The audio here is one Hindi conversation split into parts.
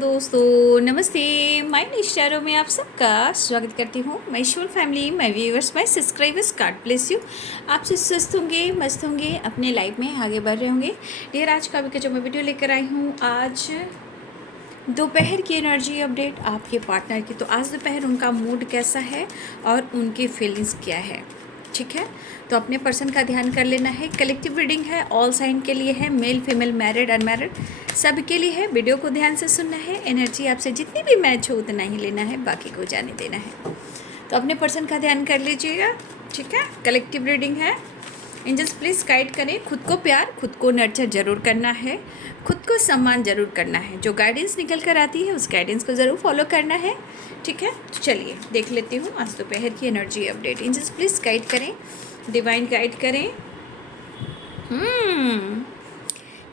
दोस्तों, नमस्ते। माय निश्चारों में आप सबका स्वागत करती हूँ। My soul family, my viewers, my subscribers, God bless you. आप सब स्वस्थ होंगे, मस्त होंगे, अपने लाइफ में आगे बढ़ रहे होंगे। डियर, आज का भी जो मैं वीडियो लेकर आई हूँ, आज दोपहर की एनर्जी अपडेट आपके पार्टनर की। तो आज दोपहर उनका मूड कैसा है और उनकी फीलिंग्स क्या है, ठीक है। तो अपने पर्सन का ध्यान कर लेना है। कलेक्टिव रीडिंग है, ऑल साइन के लिए है, मेल फीमेल, मैरिड अनमैरिड, सब के लिए है। वीडियो को ध्यान से सुनना है। एनर्जी आपसे जितनी भी मैच हो उतना ही लेना है, बाकी को जाने देना है। तो अपने पर्सन का ध्यान कर लीजिएगा, ठीक है। कलेक्टिव रीडिंग है। एंजल्स प्लीज़ गाइड करें। खुद को प्यार, खुद को नर्चर ज़रूर करना है, खुद को सम्मान ज़रूर करना है। जो गाइडेंस निकल कर आती है उस गाइडेंस को ज़रूर फॉलो करना है, ठीक है। तो चलिए देख लेती हूँ आज दोपहर की energy update. Angels please guide करें, डिवाइन गाइड करें।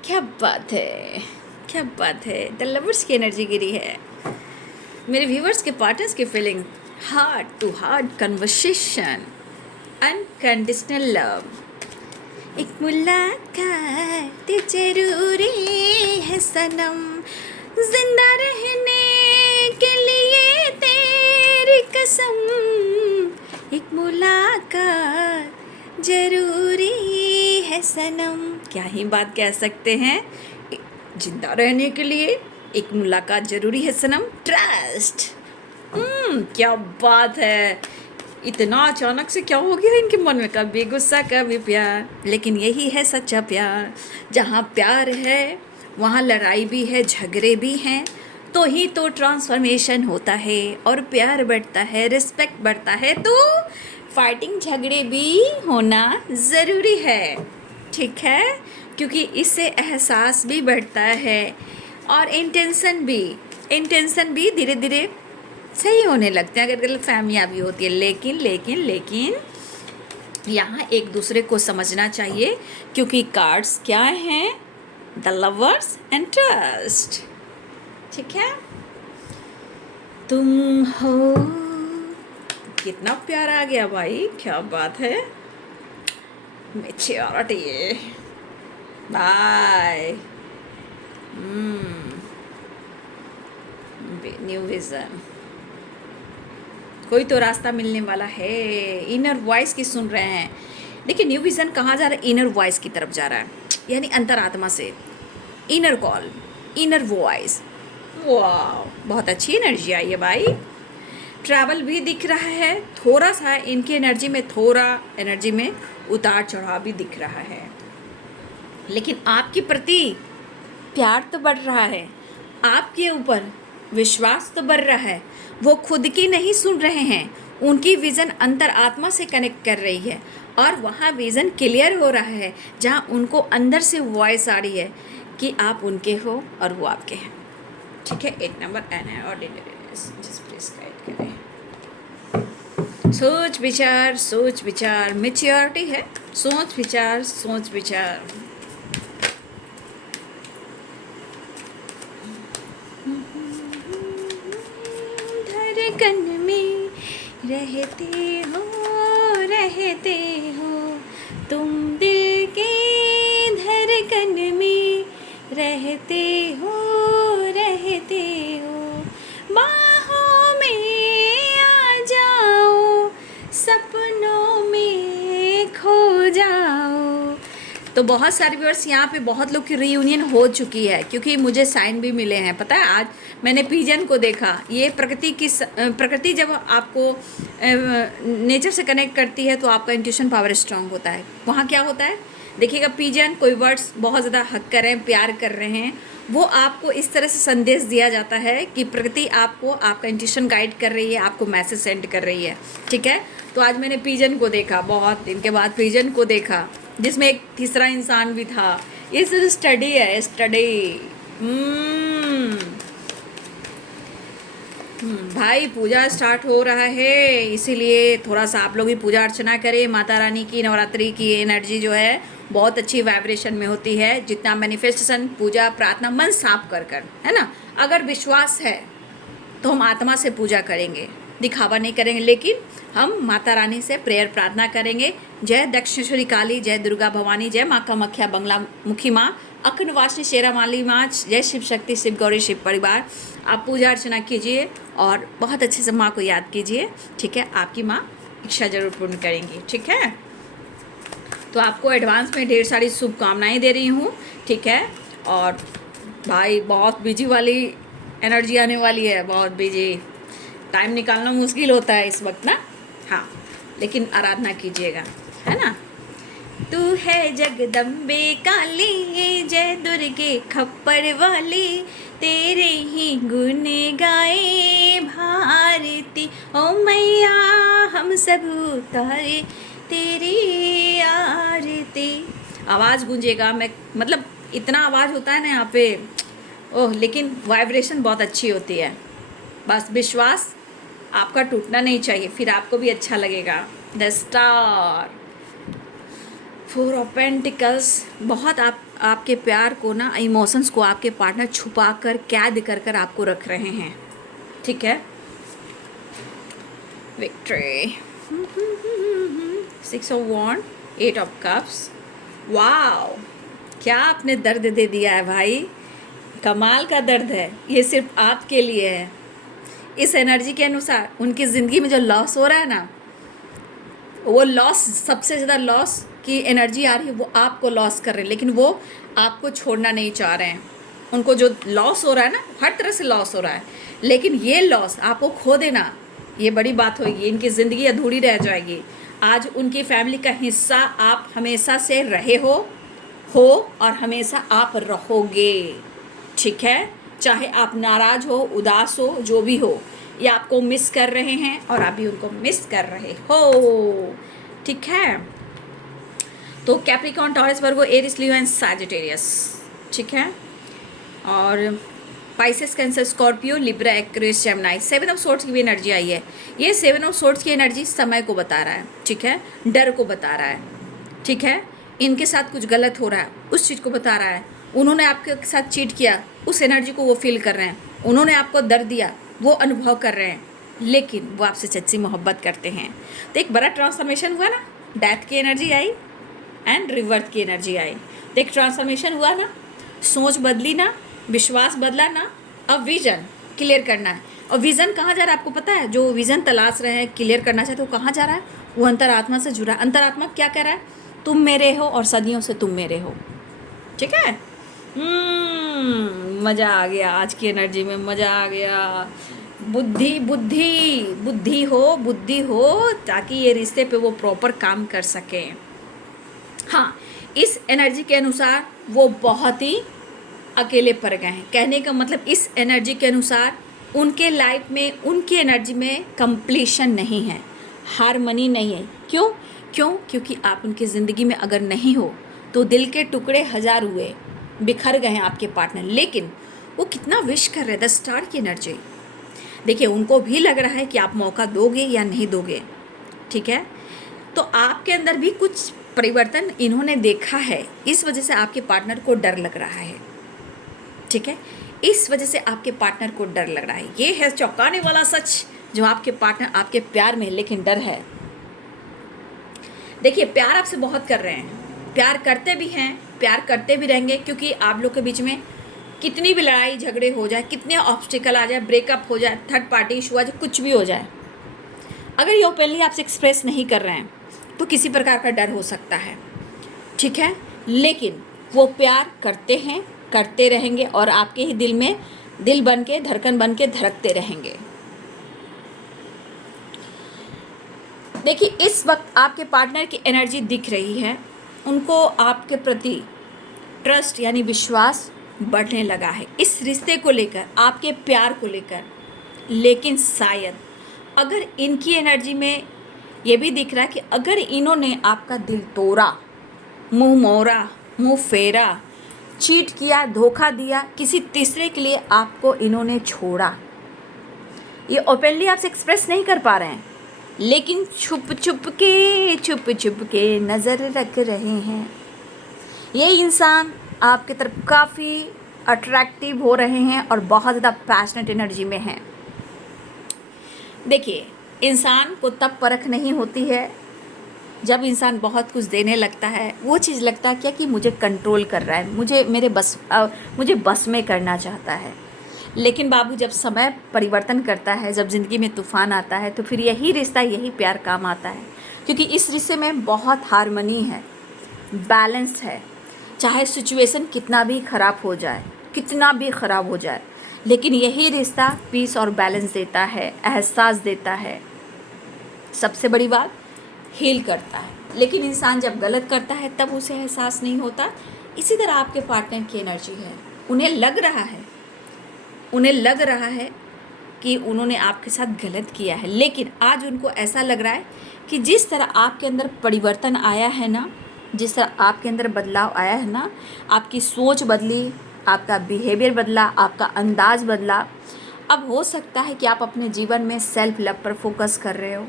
क्या बात है, क्या बात है। द लवर्स की एनर्जी गिरी है। मेरे व्यूवर्स के पार्टनर्स की feeling, heart to heart conversation, unconditional love. एक मुलाकात जरूरी है सनम, जिंदा रहने के लिए तेरी कसम। एक मुलाकात जरूरी है सनम। क्या ही बात कह सकते हैं। जिंदा रहने के लिए एक मुलाकात जरूरी है सनम। ट्रस्ट। क्या बात है। इतना अचानक से क्या हो गया इनके मन में, कभी गुस्सा कभी प्यार, लेकिन यही है सच्चा प्यार। जहाँ प्यार है वहाँ लड़ाई भी है, झगड़े भी हैं, तो ही तो ट्रांसफॉर्मेशन होता है और प्यार बढ़ता है, रिस्पेक्ट बढ़ता है। तो फाइटिंग, झगड़े भी होना ज़रूरी है, ठीक है, क्योंकि इससे एहसास भी बढ़ता है और इंटेंशन भी धीरे धीरे सही होने लगते हैं, अगर गलत फहमियाँ भी होती है। लेकिन यहाँ एक दूसरे को समझना चाहिए, क्योंकि कार्ड्स क्या हैं, द लवर्स एंड ट्रस्ट, ठीक है। तुम हो, कितना प्यार आ गया भाई, क्या बात है। Maturity, by, new vision. कोई तो रास्ता मिलने वाला है। इनर वॉइस की सुन रहे हैं। देखिए, न्यू विजन कहाँ जा रहा है? इनर वॉइस की तरफ जा रहा है, यानी अंतरात्मा से। Inner call, inner voice. वाह, बहुत अच्छी एनर्जी आई है भाई। ट्रैवल भी दिख रहा है, थोड़ा सा इनकी एनर्जी में, थोड़ा एनर्जी में उतार चढ़ाव भी दिख रहा है, लेकिन आपके प्रति प्यार तो बढ़ रहा है, आपके ऊपर विश्वास तो बढ़ रहा है। वो खुद की नहीं सुन रहे हैं, उनकी विज़न अंतर आत्मा से कनेक्ट कर रही है और वहाँ विज़न क्लियर हो रहा है, जहाँ उनको अंदर से वॉइस आ रही है कि आप उनके हो और वो आपके हैं, ठीक है। 8 नंबर एन है, ऑर्डिनरी, जिस प्लीज गाइड करें। सोच विचार, मैच्योरिटी है। सोच विचार। धड़कन में रहते हो तुम, दिल के धड़कन में रहते हो। बाहों में आ जाओ, सपनों में खो जाओ। तो बहुत सारे व्यूअर्स, यहाँ पे बहुत लोग की रीयूनियन हो चुकी है, क्योंकि मुझे साइन भी मिले हैं। पता है, आज मैंने पिजन को देखा। ये प्रकृति जब आपको नेचर से कनेक्ट करती है तो आपका इंट्यूशन पावर स्ट्रांग होता है। वहाँ क्या होता है देखिएगा, पिजन कोई वर्ड्स बहुत ज़्यादा हक कर रहे हैं, प्यार कर रहे हैं, वो आपको इस तरह से संदेश दिया जाता है कि प्रकृति आपको, आपका इंट्यूशन गाइड कर रही है, आपको मैसेज सेंड कर रही है, ठीक है। तो आज मैंने पिजन को देखा, बहुत दिन के बाद पिजन को देखा, जिसमें एक तीसरा इंसान भी था। ये सिर्फ स्टडी है, स्टडी। भाई, पूजा स्टार्ट हो रहा है, इसीलिए थोड़ा सा आप लोग भी पूजा अर्चना करें। माता रानी की नवरात्रि की एनर्जी जो है बहुत अच्छी वाइब्रेशन में होती है। जितना मैनिफेस्टेशन, पूजा, प्रार्थना, मन साफ कर है ना। अगर विश्वास है तो हम आत्मा से पूजा करेंगे, दिखावा नहीं करेंगे, लेकिन हम माता रानी से प्रेयर प्रार्थना करेंगे। जय दक्षिणेश्वरी काली, जय दुर्गा भवानी, जय माँ कामाख्या बंगला मुखी माँ, अखंड वासनी शेरामाली माच, जय शिव शक्ति, शिव गौरी, शिव परिवार। आप पूजा अर्चना कीजिए और बहुत अच्छे से माँ को याद कीजिए, ठीक है। आपकी माँ इच्छा जरूर पूर्ण करेंगी, ठीक है। तो आपको एडवांस में ढेर सारी शुभकामनाएं दे रही हूँ, ठीक है। और भाई बहुत बिजी वाली एनर्जी आने वाली है, बहुत बिजी, टाइम निकालना मुश्किल होता है इस वक्त ना, हाँ, लेकिन आराधना कीजिएगा, है ना। तू है जगदम्बे काली, जय दुर्गे खप्पर वाली, तेरे ही गुण गाए भारती, ओ मैया हम सब उतारे तेरी आरती। आवाज़ गूंजेगा, मैं मतलब इतना आवाज़ होता है ना यहाँ पे, ओह, लेकिन वाइब्रेशन बहुत अच्छी होती है। बस विश्वास आपका टूटना नहीं चाहिए, फिर आपको भी अच्छा लगेगा। द स्टार, 4 ऑफ पेंटिकल्स, बहुत आपके प्यार को ना, इमोशंस को आपके पार्टनर छुपा कर, कैद कर कर आपको रख रहे हैं, ठीक है। Victory, 6 of wand, 8 of cups. Wow, क्या आपने दर्द दे दिया है भाई, कमाल का दर्द है ये, सिर्फ आपके लिए है। इस एनर्जी के अनुसार उनकी ज़िंदगी में जो लॉस हो रहा है ना, वो लॉस, सबसे ज़्यादा लॉस की एनर्जी आ रही है, वो आपको लॉस कर रहे हैं, लेकिन वो आपको छोड़ना नहीं चाह रहे हैं। उनको जो लॉस हो रहा है ना, हर तरह से लॉस हो रहा है, लेकिन ये लॉस आपको खो देना, ये बड़ी बात होगी, इनकी ज़िंदगी अधूरी रह जाएगी। आज उनकी फैमिली का हिस्सा आप हमेशा से रहे हो और हमेशा आप रहोगे, ठीक है। चाहे आप नाराज़ हो, उदास हो, जो भी हो, ये आपको मिस कर रहे हैं और आप भी उनको मिस कर रहे हो, ठीक है। तो Capricorn, Taurus, Virgo, Aries, Leo and Sagittarius, ठीक है। और Pisces, Cancer, Scorpio, Libra, Aquarius, Gemini. 7 of swords की भी एनर्जी आई है। ये 7 ऑफ सोर्ड्स की एनर्जी समय को बता रहा है, ठीक है, डर को बता रहा है, ठीक है। इनके साथ कुछ गलत हो रहा है, उस चीज़ को बता रहा है। उन्होंने आपके साथ चीट किया, उस एनर्जी को वो फील कर रहे हैं। उन्होंने आपको दर्द दिया, वो अनुभव कर रहे हैं, लेकिन वो आपसे सच्ची मोहब्बत करते हैं। तो एक बड़ा ट्रांसफॉर्मेशन हुआ ना, डेथ की एनर्जी आई एंड रिवर्थ की एनर्जी आई, तो एक ट्रांसफॉर्मेशन हुआ ना, सोच बदली ना, विश्वास बदला ना। अब विजन क्लियर करना है, और विज़न कहाँ जा रहा है आपको पता है? जो विज़न तलाश रहे हैं, क्लियर करना चाहते हो, कहाँ जा रहा है? वो अंतरात्मा से जुड़ा है। अंतरात्मा क्या कह रहा है? तुम मेरे हो और सदियों से तुम मेरे हो, ठीक है। मज़ा आ गया, आज की एनर्जी में मज़ा आ गया। बुद्धि बुद्धि बुद्धि हो ताकि ये रिश्ते पे वो प्रॉपर काम कर सकें। हाँ, इस एनर्जी के अनुसार वो बहुत ही अकेले पड़ गए हैं। कहने का मतलब, इस एनर्जी के अनुसार उनके लाइफ में, उनकी एनर्जी में कंप्लीशन नहीं है, हारमनी नहीं है। क्यों? क्योंकि आप उनकी ज़िंदगी में अगर नहीं हो तो दिल के टुकड़े हजार हुए, बिखर गए हैं आपके पार्टनर, लेकिन वो कितना विश कर रहे हैं। द स्टार की एनर्जी देखिए, उनको भी लग रहा है कि आप मौका दोगे या नहीं दोगे, ठीक है। तो आपके अंदर भी कुछ परिवर्तन इन्होंने देखा है, इस वजह से आपके पार्टनर को डर लग रहा है, ठीक है। इस वजह से आपके पार्टनर को डर लग रहा है। ये है चौंकाने वाला सच, जो आपके पार्टनर आपके प्यार में है, लेकिन डर है। देखिए, प्यार आपसे बहुत कर रहे हैं, प्यार करते भी हैं, प्यार करते भी रहेंगे, क्योंकि आप लोग के बीच में कितनी भी लड़ाई झगड़े हो जाए, कितने ऑब्स्टिकल आ जाए, ब्रेकअप हो जाए, थर्ड पार्टी इशू आ जाए, कुछ भी हो जाए, अगर ये ओपनली आपसे एक्सप्रेस नहीं कर रहे हैं तो किसी प्रकार का डर हो सकता है, ठीक है। लेकिन वो प्यार करते हैं, करते रहेंगे, और आपके ही दिल में दिल बन के, धड़कन बन के धड़कते रहेंगे। देखिए, इस वक्त आपके पार्टनर की एनर्जी दिख रही है, उनको आपके प्रति ट्रस्ट यानी विश्वास बढ़ने लगा है इस रिश्ते को लेकर, आपके प्यार को लेकर। लेकिन शायद अगर इनकी एनर्जी में ये भी दिख रहा है कि अगर इन्होंने आपका दिल तोड़ा, मुंह मोड़ा, मुंह फेरा, चीट किया, धोखा दिया, किसी तीसरे के लिए आपको इन्होंने छोड़ा, ये ओपनली आपसे एक्सप्रेस नहीं कर पा रहे हैं, लेकिन छुप छुप के नज़र रख रहे हैं। ये इंसान आपकी तरफ काफ़ी अट्रैक्टिव हो रहे हैं और बहुत ज़्यादा पैशनेट एनर्जी में हैं। देखिए, इंसान को तब परख नहीं होती है जब इंसान बहुत कुछ देने लगता है, वो चीज़ लगता है क्या कि मुझे कंट्रोल कर रहा है, मुझे बस में करना चाहता है। लेकिन बाबू, जब समय परिवर्तन करता है, जब ज़िंदगी में तूफ़ान आता है, तो फिर यही रिश्ता, यही प्यार काम आता है। क्योंकि इस रिश्ते में बहुत हार्मनी है, बैलेंस है। चाहे सिचुएशन कितना भी ख़राब हो जाए, कितना भी ख़राब हो जाए, लेकिन यही रिश्ता पीस और बैलेंस देता है, एहसास देता है। सबसे बड़ी बात, हील करता है। लेकिन इंसान जब गलत करता है तब उसे एहसास नहीं होता। इसी तरह आपके पार्टनर की एनर्जी है, उन्हें लग रहा है कि उन्होंने आपके साथ गलत किया है, लेकिन आज उनको ऐसा लग रहा है कि जिस तरह आपके अंदर परिवर्तन आया है ना, जिस तरह आपके अंदर बदलाव आया है ना, आपकी सोच बदली, आपका बिहेवियर बदला, आपका अंदाज बदला। अब हो सकता है कि आप अपने जीवन में सेल्फ लव पर फोकस कर रहे हो,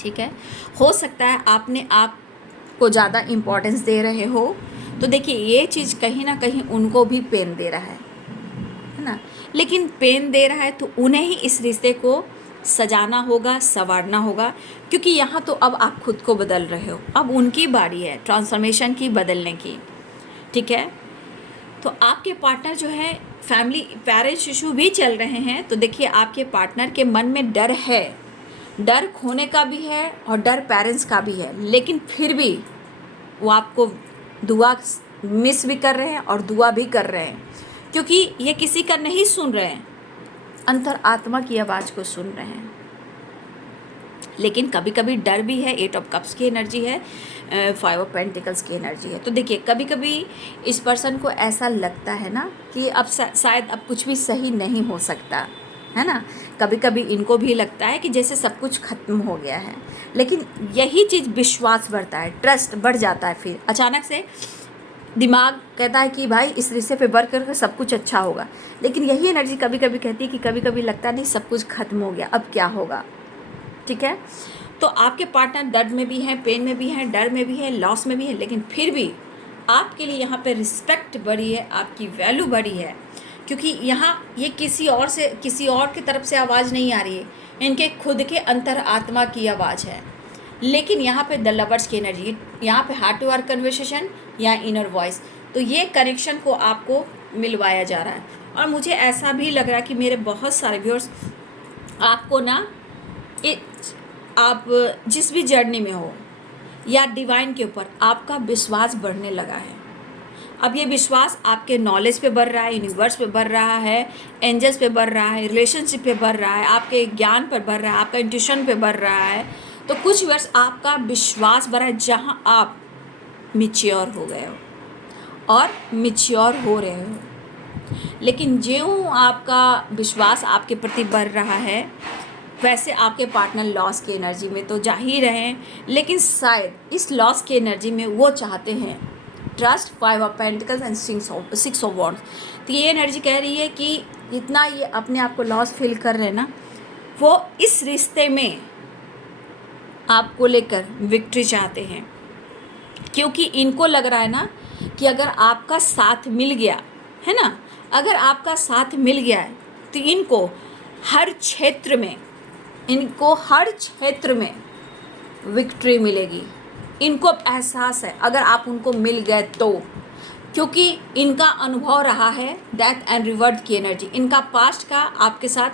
ठीक है। हो सकता है आपने आप को ज़्यादा इम्पोर्टेंस दे रहे हो। तो देखिए, ये चीज़ कहीं ना कहीं उनको भी पेन दे रहा है ना। लेकिन पेन दे रहा है तो उन्हें ही इस रिश्ते को सजाना होगा, संवारना होगा, क्योंकि यहाँ तो अब आप खुद को बदल रहे हो। अब उनकी बारी है ट्रांसफॉर्मेशन की, बदलने की, ठीक है। तो आपके पार्टनर जो है, फैमिली पेरेंट्स इशू भी चल रहे हैं। तो देखिए, आपके पार्टनर के मन में डर है, डर खोने का भी है और डर पेरेंट्स का भी है। लेकिन फिर भी वो आपको दुआ मिस भी कर रहे हैं और दुआ भी कर रहे हैं, क्योंकि ये किसी का नहीं सुन रहे हैं, अंतर आत्मा की आवाज़ को सुन रहे हैं। लेकिन कभी कभी डर भी है। 8 ऑफ कप्स की एनर्जी है, 5 ऑफ पेंटिकल्स की एनर्जी है। तो देखिए, कभी कभी इस पर्सन को ऐसा लगता है ना कि अब शायद अब कुछ भी सही नहीं हो सकता है ना। कभी कभी इनको भी लगता है कि जैसे सब कुछ खत्म हो गया है। लेकिन यही चीज़ विश्वास बढ़ता है, ट्रस्ट बढ़ जाता है। फिर अचानक से दिमाग कहता है कि भाई इस रिश्ते पे वर्क करके सब कुछ अच्छा होगा। लेकिन यही एनर्जी कभी कभी कहती है कि कभी कभी लगता नहीं, सब कुछ खत्म हो गया, अब क्या होगा, ठीक है। तो आपके पार्टनर दर्द में भी हैं, पेन में भी हैं, डर में भी है, लॉस में भी है, लेकिन फिर भी आपके लिए यहाँ पे रिस्पेक्ट बढ़ी है, आपकी वैल्यू बढ़ी है। क्योंकि यहाँ ये किसी और की तरफ से आवाज़ नहीं आ रही है, इनके खुद के अंतर आत्मा की आवाज़ है। लेकिन यहाँ पे द लवर्स की एनर्जी, यहाँ पे हार्ट टू हार्ट कन्वर्सेशन या इनर वॉइस, तो ये कनेक्शन को आपको मिलवाया जा रहा है। और मुझे ऐसा भी लग रहा है कि मेरे बहुत सारे व्यूअर्स आपको ना, आप जिस भी जर्नी में हो या डिवाइन के ऊपर आपका विश्वास बढ़ने लगा है। अब ये विश्वास आपके नॉलेज पे बढ़ रहा है, यूनिवर्स पे बढ़ रहा है, एंजल्स पे बढ़ रहा है, रिलेशनशिप पे बढ़ रहा है, आपके ज्ञान पर बढ़ रहा है, आपका इंट्यूशन पे बढ़ रहा है। तो कुछ वर्ष आपका विश्वास बढ़ा है, जहाँ आप मैच्योर हो गए हो और मैच्योर हो रहे हो। लेकिन ज्यों आपका विश्वास आपके प्रति बढ़ रहा है, वैसे आपके पार्टनर लॉस की एनर्जी में तो जा ही रहे हैं। लेकिन शायद इस लॉस की एनर्जी में वो चाहते हैं trust, 5 of pentacles and 6 of wands. तो ये एनर्जी कह रही है कि जितना ये अपने आप को लॉस फील कर रहे हैं ना, वो इस रिश्ते में आपको लेकर विक्ट्री चाहते हैं। क्योंकि इनको लग रहा है ना कि अगर आपका साथ मिल गया है ना, अगर आपका साथ मिल गया है तो इनको हर क्षेत्र में विक्ट्री मिलेगी। इनको एहसास है अगर आप उनको मिल गए तो, क्योंकि इनका अनुभव रहा है डेथ एंड रिवर्थ की एनर्जी। इनका पास्ट का आपके साथ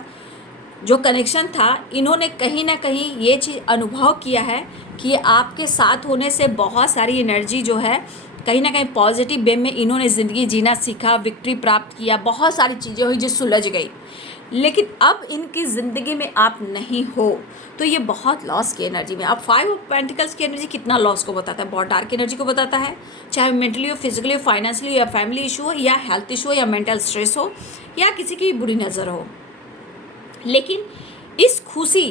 जो कनेक्शन था, इन्होंने कहीं ना कहीं ये चीज़ अनुभव किया है कि आपके साथ होने से बहुत सारी एनर्जी जो है कहीं ना कहीं पॉजिटिव वे में इन्होंने ज़िंदगी जीना सीखा, विक्ट्री प्राप्त किया, बहुत सारी चीज़ें हुई जो सुलझ गई। लेकिन अब इनकी ज़िंदगी में आप नहीं हो, तो ये बहुत लॉस की एनर्जी में। अब 5 ऑफ पेंटिकल्स की एनर्जी कितना लॉस को बताता है, बहुत डार्क एनर्जी को बताता है। चाहे मेंटली हो, फिजिकली हो, फाइनेंशियली हो, या फैमिली इशू हो, या हेल्थ इशू हो, या मेंटल स्ट्रेस हो, या किसी की बुरी नज़र हो। लेकिन इस खुशी,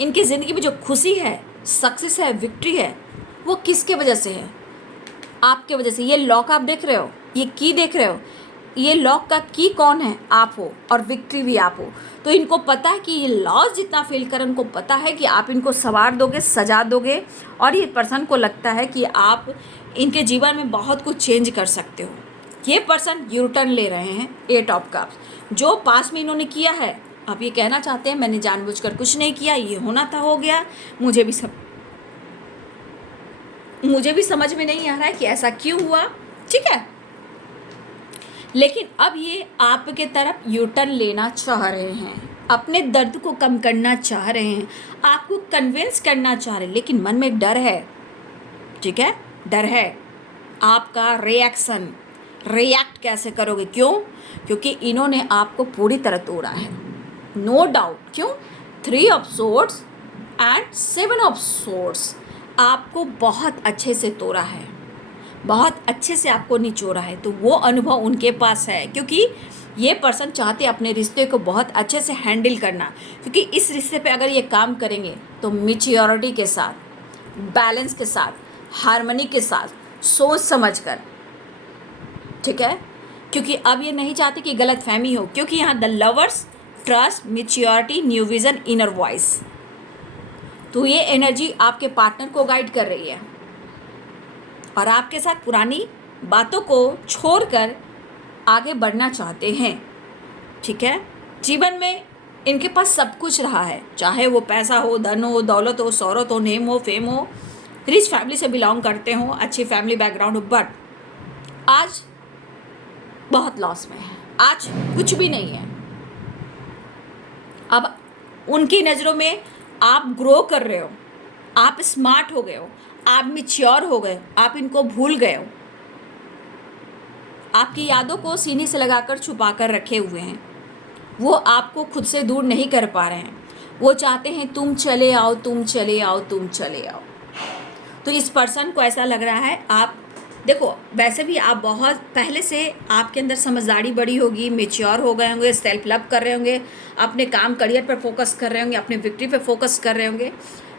इनकी ज़िंदगी में जो खुशी है, सक्सेस है, विक्ट्री है, वो किसके वजह से है? आपके वजह से। ये लॉक आप देख रहे हो, ये की देख रहे हो, ये लॉक का की कौन है? आप हो, और विक्ट्री भी आप हो। तो इनको पता है कि ये लॉस जितना फील कर, उनको पता है कि आप इनको संवार दोगे, सजा दोगे, और ये पर्सन को लगता है कि आप इनके जीवन में बहुत कुछ चेंज कर सकते हो। ये पर्सन यू टर्न ले रहे हैं 8 ऑफ कप्स। जो पास में इन्होंने किया है, आप ये कहना चाहते हैं मैंने जानबूझकर कुछ नहीं किया, ये होना था हो गया, मुझे भी सब मुझे भी समझ में नहीं आ रहा है कि ऐसा क्यों हुआ, ठीक है। लेकिन अब ये आपके तरफ यू टर्न लेना चाह रहे हैं, अपने दर्द को कम करना चाह रहे हैं, आपको कन्विंस करना चाह रहे हैं, लेकिन मन में एक डर है, ठीक है, डर है। आपका रिएक्शन, रिएक्ट कैसे करोगे, क्यों? क्योंकि इन्होंने आपको पूरी तरह तोड़ा है, नो डाउट। क्यों? 3 of swords and 7 of swords आपको बहुत अच्छे से तोड़ा है, बहुत अच्छे से आपको निचोड़ा है। तो वो अनुभव उनके पास है, क्योंकि ये पर्सन चाहते अपने रिश्ते को बहुत अच्छे से हैंडल करना, क्योंकि इस रिश्ते पे अगर ये काम करेंगे तो मैच्योरिटी के साथ, बैलेंस के साथ, हार्मनी के साथ, सोच समझ कर, ठीक है। क्योंकि अब ये नहीं चाहते कि गलत फहमी हो, क्योंकि यहाँ the lovers, trust, maturity, new vision, inner voice, तो ये एनर्जी आपके पार्टनर को गाइड कर रही है और आपके साथ पुरानी बातों को छोड़कर आगे बढ़ना चाहते हैं, ठीक है। जीवन में इनके पास सब कुछ रहा है, चाहे वो पैसा हो, धन हो, दौलत हो, शोहरत हो, नेम हो, फेम हो, रिच फैमिली से बिलोंग करते हो, अच्छी फैमिली बैकग्राउंड हो, बट आज बहुत लॉस में है, आज कुछ भी नहीं है। अब उनकी नज़रों में आप ग्रो कर रहे हो, आप स्मार्ट हो गए हो, आप मैच्योर हो गए, आप इनको भूल गए हो, आपकी यादों को सीने से लगाकर छुपा कर रखे हुए हैं, वो आपको खुद से दूर नहीं कर पा रहे हैं। वो चाहते हैं तुम चले आओ, तुम चले आओ, तुम चले आओ। तो इस पर्सन को ऐसा लग रहा है, आप देखो, वैसे भी आप बहुत पहले से आपके अंदर समझदारी बड़ी होगी, मैच्योर हो गए होंगे, सेल्फ लव कर रहे होंगे, अपने काम करियर पर फोकस कर रहे होंगे, अपने विक्ट्री पे फोकस कर रहे होंगे,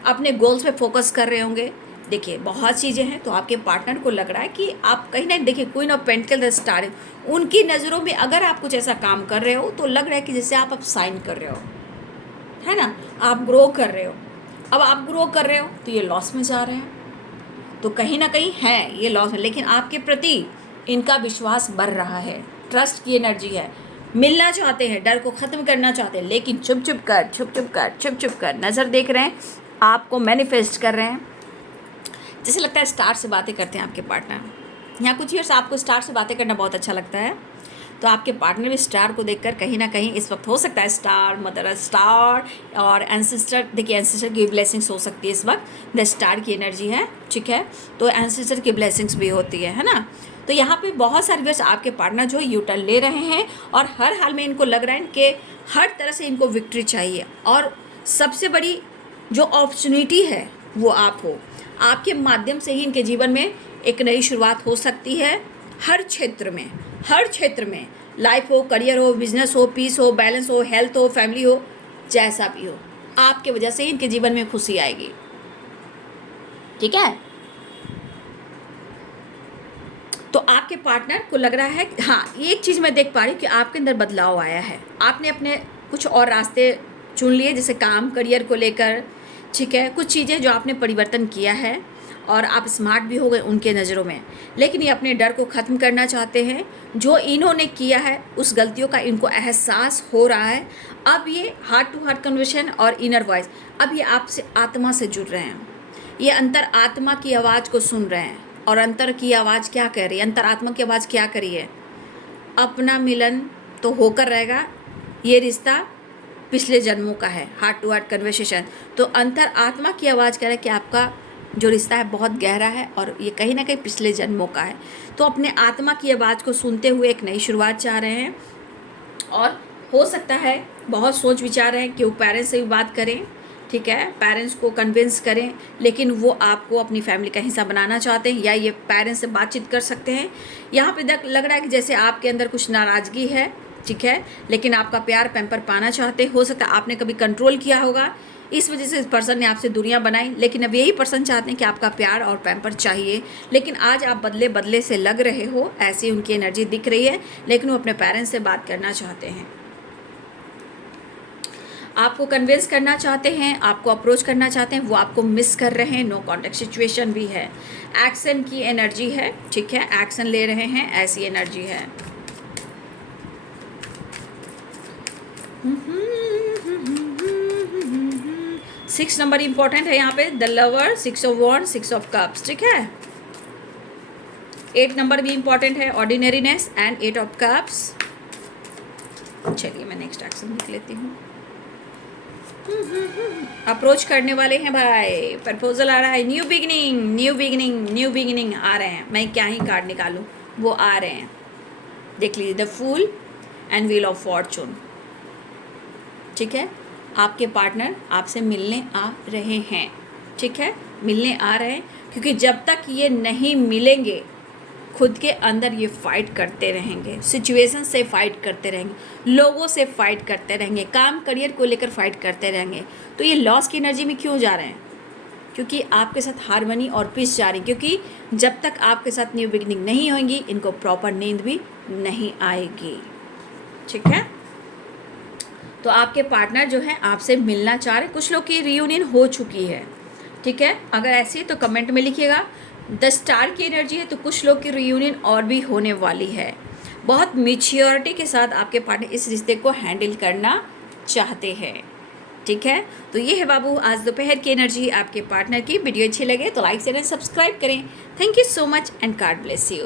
अपने गोल्स पे फोकस कर रहे होंगे। देखिए बहुत चीज़ें हैं। तो आपके पार्टनर को लग रहा है कि आप कहीं ना, देखिए queen of pentacle the star है, उनकी नज़रों में अगर आप कुछ ऐसा काम कर रहे हो तो लग रहा है कि जैसे आप अब साइन कर रहे हो, है ना, आप ग्रो कर रहे हो। अब आप ग्रो कर रहे हो तो ये लॉस में जा रहे हैं, तो कहीं ना कहीं है ये लॉस है, लेकिन आपके प्रति इनका विश्वास बढ़ रहा है, ट्रस्ट की एनर्जी है, मिलना चाहते हैं, डर को ख़त्म करना चाहते हैं, लेकिन छुप छुप कर नज़र देख रहे हैं, आपको मैनिफेस्ट कर रहे हैं। जैसे लगता है स्टार से बातें करते हैं आपके पार्टनर। यहाँ कुछ ईयर्स आपको स्टार से बातें करना बहुत अच्छा लगता है, तो आपके पार्टनर भी स्टार को देखकर कहीं ना कहीं इस वक्त, हो सकता है स्टार, मदर स्टार और एंसेस्टर, देखिए एंसेस्टर की ब्लेसिंग्स हो सकती है इस वक्त, द स्टार की एनर्जी है, ठीक है, तो एंसेस्टर की ब्लेसिंग्स भी होती है ना। तो यहाँ पे बहुत सारे व्यर्स आपके पार्टनर जो यू टर्न ले रहे हैं और हर हाल में इनको लग रहा है कि हर तरह से इनको विक्ट्री चाहिए, और सबसे बड़ी जो अपॉर्चुनिटी है वो आप हो, आपके माध्यम से ही इनके जीवन में एक नई शुरुआत हो सकती है। हर क्षेत्र में, हर क्षेत्र में, लाइफ हो, करियर हो, बिजनेस हो, पीस हो, बैलेंस हो, हेल्थ हो, फैमिली हो, जैसा भी हो, आपके वजह से इनके जीवन में खुशी आएगी, ठीक है। तो आपके पार्टनर को लग रहा है, हाँ एक चीज़ मैं देख पा रही हूँ कि आपके अंदर बदलाव आया है, आपने अपने कुछ और रास्ते चुन लिए, जैसे काम करियर को लेकर, ठीक है, कुछ चीज़ें जो आपने परिवर्तन किया है और आप स्मार्ट भी हो गए उनके नज़रों में, लेकिन ये अपने डर को ख़त्म करना चाहते हैं। जो इन्होंने किया है उस गलतियों का इनको एहसास हो रहा है। अब ये हार्ट टू हार्ट कन्वर्सेशन और इनर वॉइस, अब ये आपसे आत्मा से जुड़ रहे हैं, ये अंतर आत्मा की आवाज़ को सुन रहे हैं। और अंतर की आवाज़ क्या कह रही है, अंतर आत्मा की आवाज़ क्या करी है, अपना मिलन तो होकर रहेगा, ये रिश्ता पिछले जन्मों का है, हार्ट टू हार्ट कन्वर्सेशन। तो अंतर आत्मा की आवाज़ कह रहा है कि आपका जो रिश्ता है बहुत गहरा है और ये कहीं ना कहीं पिछले जन्मों का है। तो अपने आत्मा की आवाज़ को सुनते हुए एक नई शुरुआत चाह रहे हैं, और हो सकता है बहुत सोच विचार रहे हैं कि वो पेरेंट्स से भी बात करें, ठीक है, पेरेंट्स को कन्विंस करें, लेकिन वो आपको अपनी फैमिली का हिस्सा बनाना चाहते हैं, या ये पेरेंट्स से बातचीत कर सकते हैं। यहाँ पे लग रहा है कि जैसे आपके अंदर कुछ नाराज़गी है, ठीक है, लेकिन आपका प्यार पैम्पर पाना चाहते, हो सकता है आपने कभी कंट्रोल किया होगा, इस वजह से इस पर्सन ने आपसे दूरियां बनाई, लेकिन अब यही पर्सन चाहते हैं कि आपका प्यार और पैम्पर चाहिए। लेकिन आज आप बदले बदले से लग रहे हो, ऐसी उनकी एनर्जी दिख रही है, लेकिन वो अपने पेरेंट्स से बात करना चाहते हैं, आपको कन्विंस करना चाहते हैं, आपको अप्रोच करना चाहते हैं, वो आपको मिस कर रहे हैं। नो कॉन्टेक्ट सिचुएशन भी है, एक्शन की एनर्जी है, ठीक है, एक्शन ले रहे हैं, ऐसी एनर्जी है। 6 नंबर इंपॉर्टेंट है यहाँ पे, the lover, 6 of wands, 6 of cups, ठीक है। 8 नंबर भी इंपॉर्टेंट है, ऑर्डिनरीनेस एंड 8 ऑफ कप्स। चलिए मैं नेक्स्ट एक्शन लिख लेती हूँ। अप्रोच करने वाले हैं भाई, प्रपोजल आ रहा है, new beginning, new beginning, new beginning आ रहे हैं। मैं क्या ही कार्ड निकालूं, वो आ रहे हैं। देख लीजिए, the fool and wheel of fortune, ठीक है। आपके पार्टनर आपसे मिलने आ रहे हैं, ठीक है, मिलने आ रहे हैं, क्योंकि जब तक ये नहीं मिलेंगे खुद के अंदर ये फाइट करते रहेंगे, सिचुएशन से फाइट करते रहेंगे, लोगों से फाइट करते रहेंगे, काम करियर को लेकर फाइट करते रहेंगे। तो ये लॉस की एनर्जी में क्यों जा रहे हैं? क्योंकि आपके साथ हार्मनी और पीस जा रही, क्योंकि जब तक आपके साथ न्यू बिगिनिंग नहीं होंगी इनको प्रॉपर नींद भी नहीं आएगी, ठीक है। तो आपके पार्टनर जो है आपसे मिलना चाह रहे, कुछ लोग की रियूनियन हो चुकी है, ठीक है। अगर ऐसी तो कमेंट में लिखिएगा। 10 स्टार की एनर्जी है तो कुछ लोग की रियूनियन और भी होने वाली है। बहुत मैच्योरिटी के साथ आपके पार्टनर इस रिश्ते को हैंडल करना चाहते हैं, ठीक है। तो ये है बाबू आज दोपहर की एनर्जी आपके पार्टनर की। वीडियो अच्छी लगे तो लाइक शेयर एंड सब्सक्राइब करें। Thank you so much and God bless you.